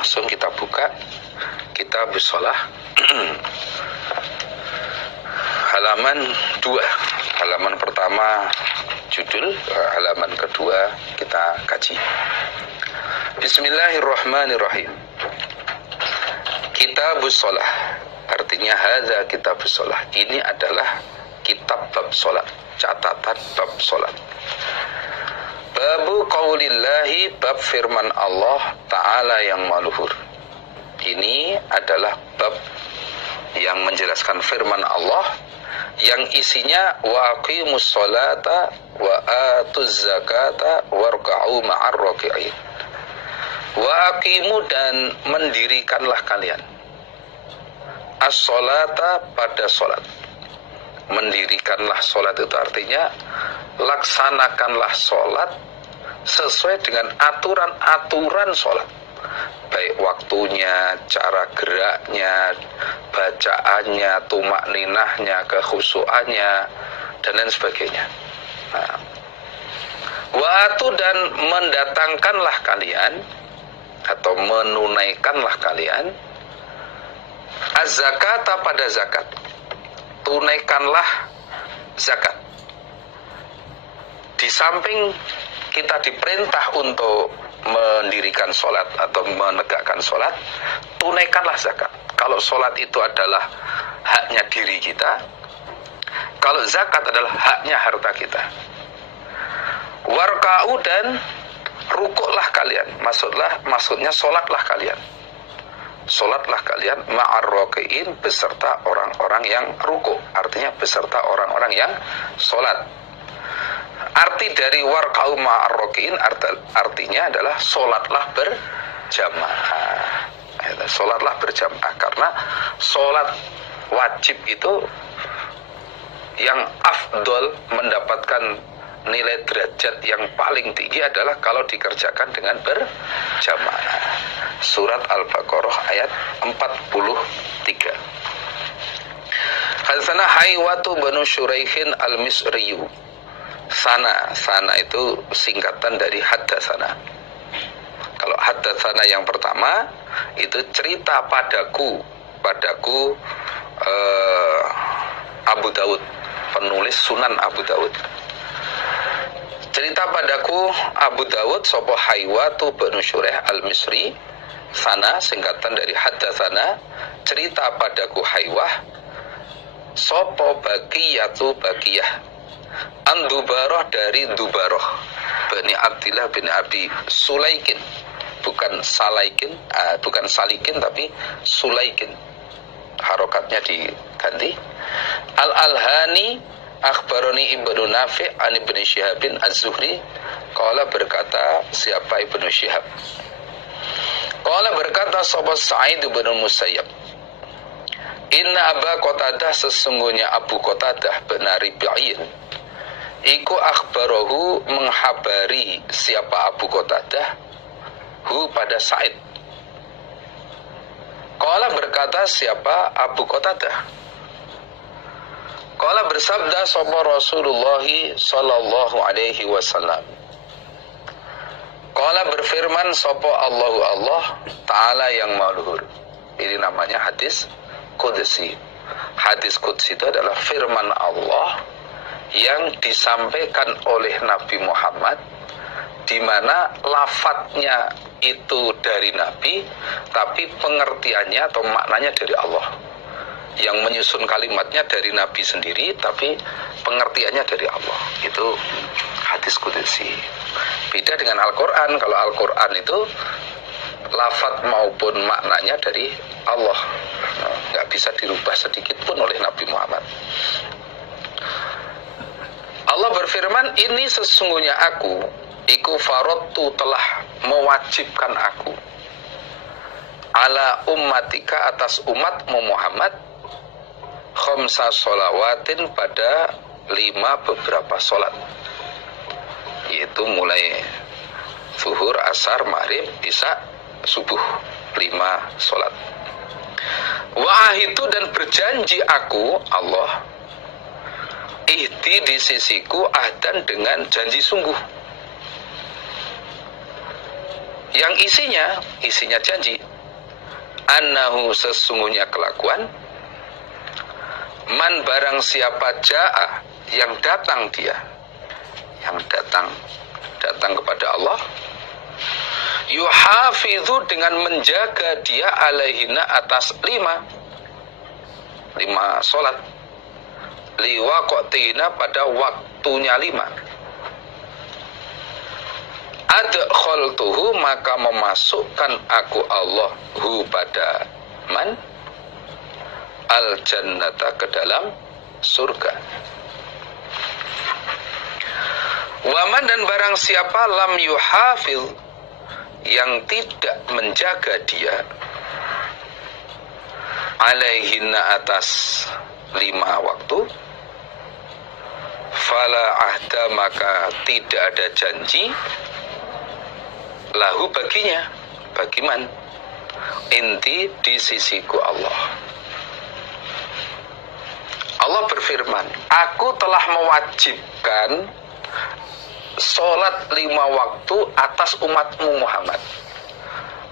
langsung kita buka kitab shalah halaman 2. Halaman pertama judul, halaman kedua kita kaji. Bismillahirrahmanirrahim. Kitabus shalah, artinya hadza kitabus shalah, ini adalah kitab bab salat, catatan bab salat. Babu qaulillahi, bab firman Allah Ta'ala yang maluhur. Ini adalah bab yang menjelaskan firman Allah yang isinya wa aqimus sholata wa atuz zakata warka'u ma'ar raki'in. Wa aqimu, dan mendirikanlah kalian as-sholata, pada sholat. Mendirikanlah sholat itu artinya laksanakanlah sholat sesuai dengan aturan-aturan sholat, baik waktunya, cara geraknya, bacaannya, tumakninahnya, kekhusyuannya, dan lain sebagainya. Wa'atu, dan mendatangkanlah kalian atau menunaikanlah kalian az-zakata, pada zakat. Tunaikanlah zakat. Di samping kita diperintah untuk mendirikan sholat atau menegakkan sholat, tunaikanlah zakat. Kalau sholat itu adalah haknya diri kita, kalau zakat adalah haknya harta kita. Warka'u, dan rukuklah kalian, maksudnya sholatlah kalian. Sholatlah kalian ma'ar raki'in, beserta orang-orang yang rukuk, artinya beserta orang-orang yang sholat. Arti dari warka'u ma'ar raki'in artinya adalah sholatlah berjamaah. Sholatlah berjamaah, karena sholat wajib itu yang afdol, mendapatkan nilai derajat yang paling tinggi adalah kalau dikerjakan dengan berjamaah. Surat Al-Baqarah ayat 43. Hadzatsana Haywatu banu Syuraihin al-Misriyu. Sana itu singkatan dari haddatsana. Kalau haddatsana yang pertama itu cerita padaku Abu Daud, penulis Sunan Abu Daud. Cerita padaku Abu Dawud sapa Haywatu banu Syuraih al-Misri. Sana singkatan dari haddatsana, cerita padaku Haywah sapa Baqiyatu, Baqiyah an Dubaroh, dari Dubaroh Bani Abdillah bin Abi Sulaikin, bukan Salaikin, bukan Salikin tapi Sulaikin, harokatnya diganti. Al-Alhani akhbaroni Ibnu Nafi' an Ibnu Syihabin Az-Zuhri, qala, berkata siapa Ibnu Syihab, qala berkata sapa Sa'id bin Musayyab, inna Aba Qatadah, sesungguhnya Abu Qatadah bin Rabi'in, iku akhbarahu, menghabari siapa Abu Qatadah, hu pada Sa'id. Qala berkata siapa Abu Qatadah, qala bersabda sapa Rasulullah sallallahu alaihi wasallam, qala berfirman sapa Allah Ta'ala yang maluhur. Ini namanya hadis qudsi. Hadis qudsi itu adalah firman Allah yang disampaikan oleh Nabi Muhammad, di mana lafadznya itu dari Nabi, tapi pengertiannya atau maknanya dari Allah. Yang menyusun kalimatnya dari Nabi sendiri, tapi pengertiannya dari Allah. Itu hadis qudsi. Beda dengan Al-Quran. Kalau Al-Quran itu lafadz maupun maknanya dari Allah, nggak bisa dirubah sedikit pun oleh Nabi Muhammad. Allah berfirman, ini sesungguhnya aku, iku faradtu, telah mewajibkan aku, ala ummatika, atas umatmu Muhammad, khamsa sholawatin, pada 5 beberapa sholat, yaitu mulai zuhur, asar, maghrib, isya, subuh, 5 sholat. Wahidu, dan berjanji aku Allah, ihdi, di sisiku, ahdan, dengan janji sungguh, yang isinya janji. annahu sesungguhnya kelakuan man barang siapa jaa yang datang dia, yang datang kepada Allah, yuhafidhu dengan menjaga dia alaihina atas lima sholat, liwaqtina pada waktunya 5, adkhaltuhu maka memasukkan aku Allah hu pada man al jannata ke dalam surga. Waman dan barang siapa lam yuhafil yang tidak menjaga dia alaihinna atas 5 waktu, fala ahda maka tidak ada janji lahu baginya, bagi man, inti di sisiku Allah. Allah berfirman, aku telah mewajibkan sholat 5 waktu atas umatmu Muhammad.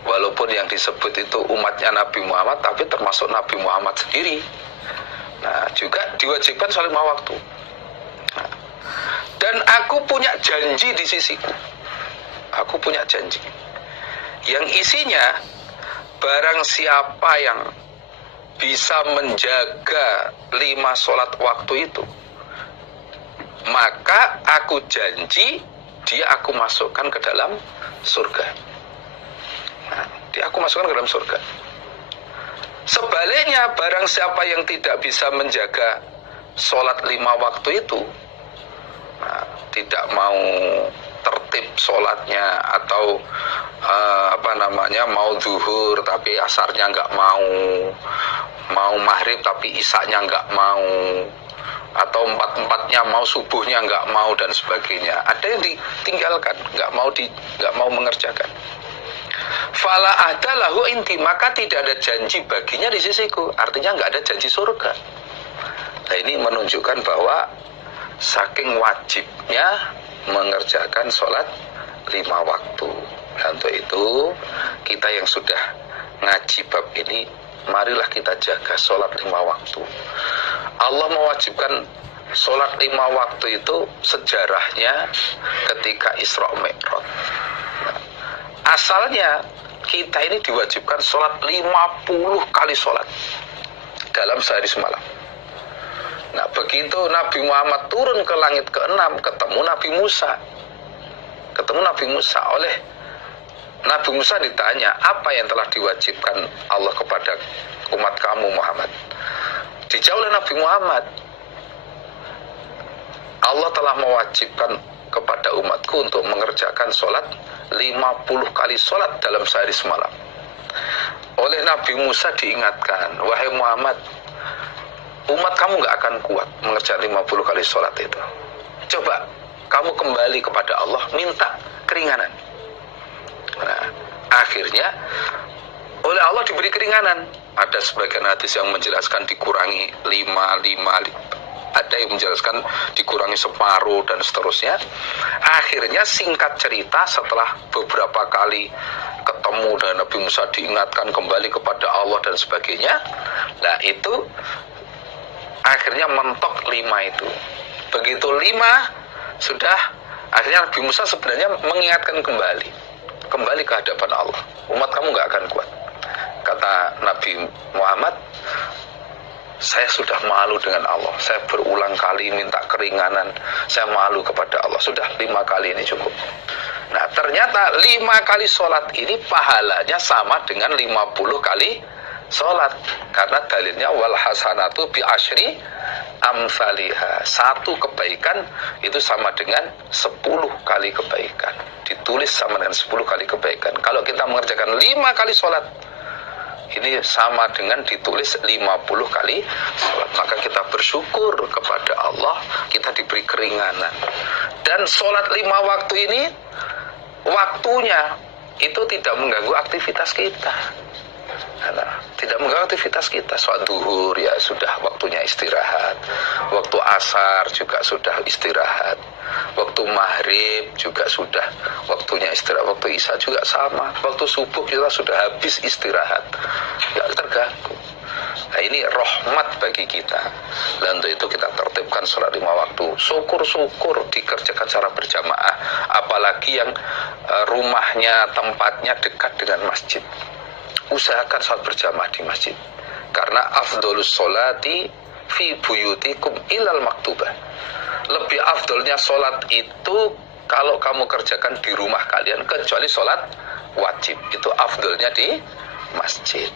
Walaupun yang disebut itu umatnya Nabi Muhammad, tapi termasuk Nabi Muhammad sendiri. Nah, juga diwajibkan sholat 5 waktu. Nah, dan aku punya janji di sisiku. Aku punya janji yang isinya barang siapa yang bisa menjaga 5 sholat waktu itu, maka aku janji dia aku masukkan ke dalam surga. Nah, dia aku masukkan ke dalam surga. Sebaliknya barang siapa yang tidak bisa menjaga sholat 5 waktu itu, nah, tidak mau tertib sholatnya atau mau zuhur tapi asarnya nggak mau maghrib tapi isaknya nggak mau, atau 4-4-nya mau subuhnya nggak mau dan sebagainya. Ada yang ditinggalkan, nggak mau mengerjakan. Fala ada lahu inti, maka tidak ada janji baginya di sisiku. Artinya nggak ada janji surga. Nah, ini menunjukkan bahwa saking wajibnya mengerjakan sholat 5 waktu. Dan untuk itu kita yang sudah ngaji bab ini, marilah kita jaga sholat 5 waktu. Allah mewajibkan sholat 5 waktu itu sejarahnya ketika Isra Mi'raj. Asalnya kita ini diwajibkan sholat 50 kali sholat dalam sehari semalam. Nah, begitu Nabi Muhammad turun ke langit ke-6, ketemu Nabi Musa. Oleh Nabi Musa ditanya, apa yang telah diwajibkan Allah kepada umat kamu Muhammad? Dijawab oleh Nabi Muhammad, Allah telah mewajibkan kepada umatku untuk mengerjakan sholat 50 kali sholat dalam sehari semalam. Oleh Nabi Musa diingatkan, wahai Muhammad, umat kamu gak akan kuat mengerjakan 50 kali sholat itu. Coba kamu kembali kepada Allah, minta keringanan. Nah, akhirnya oleh Allah diberi keringanan. Ada sebagian hadis yang menjelaskan dikurangi 5, ada yang menjelaskan dikurangi separuh dan seterusnya. Akhirnya singkat cerita, setelah beberapa kali ketemu dengan Nabi Musa diingatkan kembali kepada Allah dan sebagainya, nah itu akhirnya mentok 5 itu. Begitu 5 sudah, akhirnya Nabi Musa sebenarnya mengingatkan kembali ke hadapan Allah. Umat kamu gak akan kuat. Kata Nabi Muhammad, saya sudah malu dengan Allah. Saya berulang kali minta keringanan. Saya malu kepada Allah. Sudah 5 kali ini cukup. Nah, ternyata 5 kali sholat ini pahalanya sama dengan 50 kali sholat. Karena dalilnya wal hasanatu bi asyri amsalihha. 1 kebaikan itu sama dengan 10 kali kebaikan. Ditulis sama dengan 10 kali kebaikan. Kalau kita mengerjakan 5 kali sholat, ini sama dengan ditulis 50 kali sholat. Maka kita bersyukur kepada Allah, kita diberi keringanan. Dan sholat 5 waktu ini, waktunya itu tidak mengganggu aktivitas kita. Nah, tidak mengganggu aktivitas kita. Sholat duhur ya sudah waktunya istirahat. Waktu asar juga sudah istirahat. waktu maghrib juga sudah waktunya istirahat, waktu isya juga sama, waktu subuh kita sudah habis istirahat, nggak terganggu. Nah ini rahmat bagi kita. Dan untuk itu kita tertibkan sholat 5 waktu. Syukur-syukur dikerjakan secara berjamaah. Apalagi yang rumahnya, tempatnya dekat dengan masjid. Usahakan sholat berjamaah di masjid. Karena afdolus sholati fi buyutikum ilal maktubah. Lebih afdolnya sholat itu kalau kamu kerjakan di rumah kalian, kecuali sholat wajib. Itu afdolnya di masjid.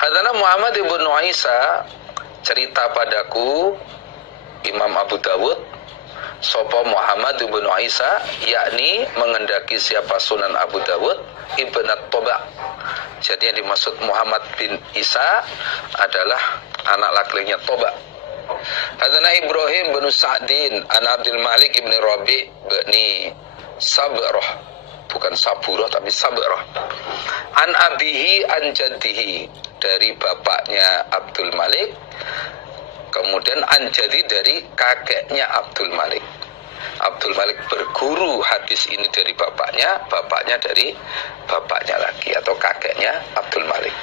Hadana Muhammad ibn Isa cerita padaku Imam Abu Dawud sopo Muhammad ibn Isa, yakni mengendaki siapa Sunan Abu Dawud ibn At-Toba. Jadi yang dimaksud Muhammad bin Isa adalah anak laki-lakinya Toba. Hadana Ibrahim bin Sa'din an Abdul Malik ibn Rabi' bin Sabrah, bukan Saburah tapi Sabrah, an abihi an jaddihi, dari bapaknya Abdul Malik, kemudian an jaddi dari kakeknya Abdul Malik. Abdul Malik berguru hadis ini dari bapaknya, bapaknya dari bapaknya lagi atau kakeknya Abdul Malik.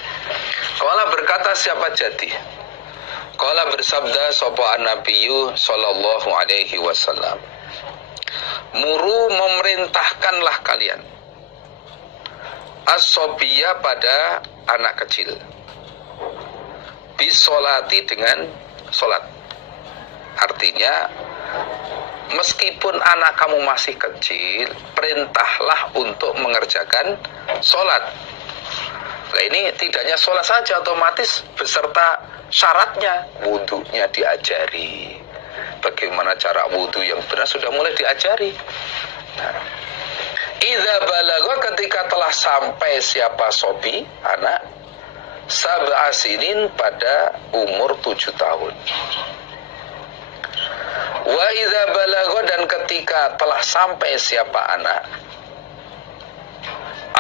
Qala berkata siapa jaddi? Qala bersabda sapa an-nabiyyu sallallahu alaihi wasallam, muru memerintahkanlah kalian as-sobiyya pada anak kecil bisolati dengan solat. Artinya meskipun anak kamu masih kecil, perintahlah untuk mengerjakan solat. Nah ini tidaknya solat saja, otomatis beserta syaratnya, wudunya diajari. Bagaimana cara wudu yang benar sudah mulai diajari. Nah, idza balagha, ketika telah sampai siapa sobi, anak sab'a sinin, pada umur 7 tahun. Wa idza balagha, dan ketika telah sampai siapa anak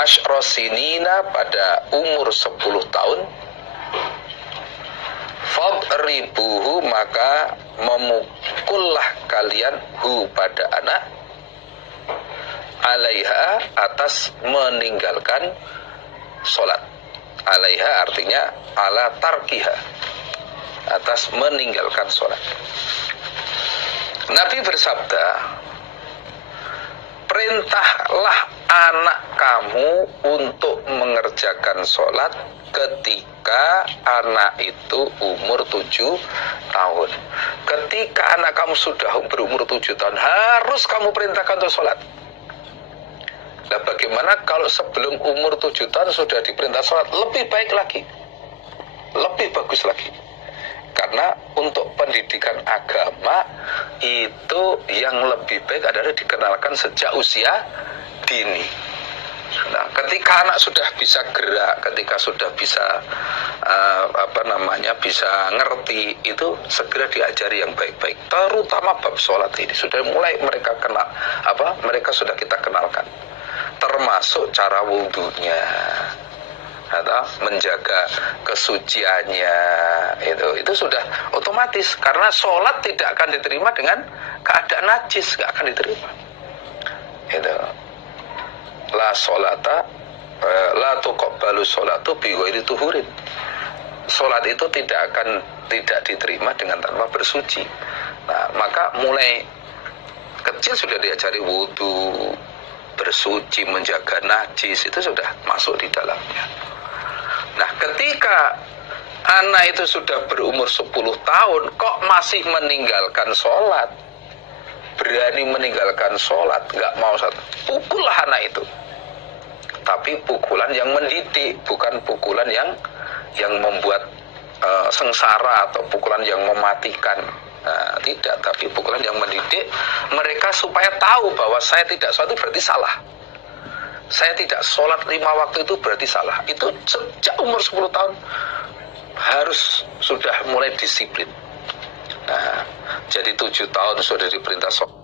asyra sinina, pada umur 10 tahun, fadribuhu, maka memukullah kalian hu, pada anak, alaiha, atas meninggalkan solat. Alaiha artinya ala tarkiha, atas meninggalkan solat. Nabi bersabda, perintahlah anak kamu untuk mengerjakan solat ketika anak itu umur 7 tahun. Ketika anak kamu sudah berumur 7 tahun, harus kamu perintahkan untuk solat. Nah bagaimana kalau sebelum umur 7 tahun sudah diperintah sholat? Lebih baik lagi, lebih bagus lagi. Karena untuk pendidikan agama itu yang lebih baik adalah dikenalkan sejak usia dini. Nah ketika anak sudah bisa gerak, ketika sudah bisa bisa ngerti, itu segera diajari yang baik-baik. Terutama bab sholat ini sudah mulai mereka kenal, mereka sudah kita kenalkan. Termasuk cara wudhunya, atau menjaga kesuciannya, itu sudah otomatis, karena sholat tidak akan diterima dengan keadaan najis, nggak akan diterima. Itu la sholata la tuqabbalu sholatu bi ghairi tuhurin. Sholat itu tidak diterima dengan tanpa bersuci. Nah maka mulai kecil sudah diajari wudhu, bersuci, menjaga najis, itu sudah masuk di dalamnya. Nah ketika anak itu sudah berumur 10 tahun kok masih meninggalkan sholat, berani meninggalkan sholat, nggak mau sholat, pukullah anak itu. Tapi pukulan yang mendidik, bukan pukulan yang membuat sengsara atau pukulan yang mematikan. Nah, tidak, tapi pukulan yang mendidik mereka supaya tahu bahwa saya tidak sholat itu berarti salah. Saya tidak sholat 5 waktu itu berarti salah. Itu sejak umur 10 tahun harus sudah mulai disiplin. Nah, jadi 7 tahun sudah diperintah sholat.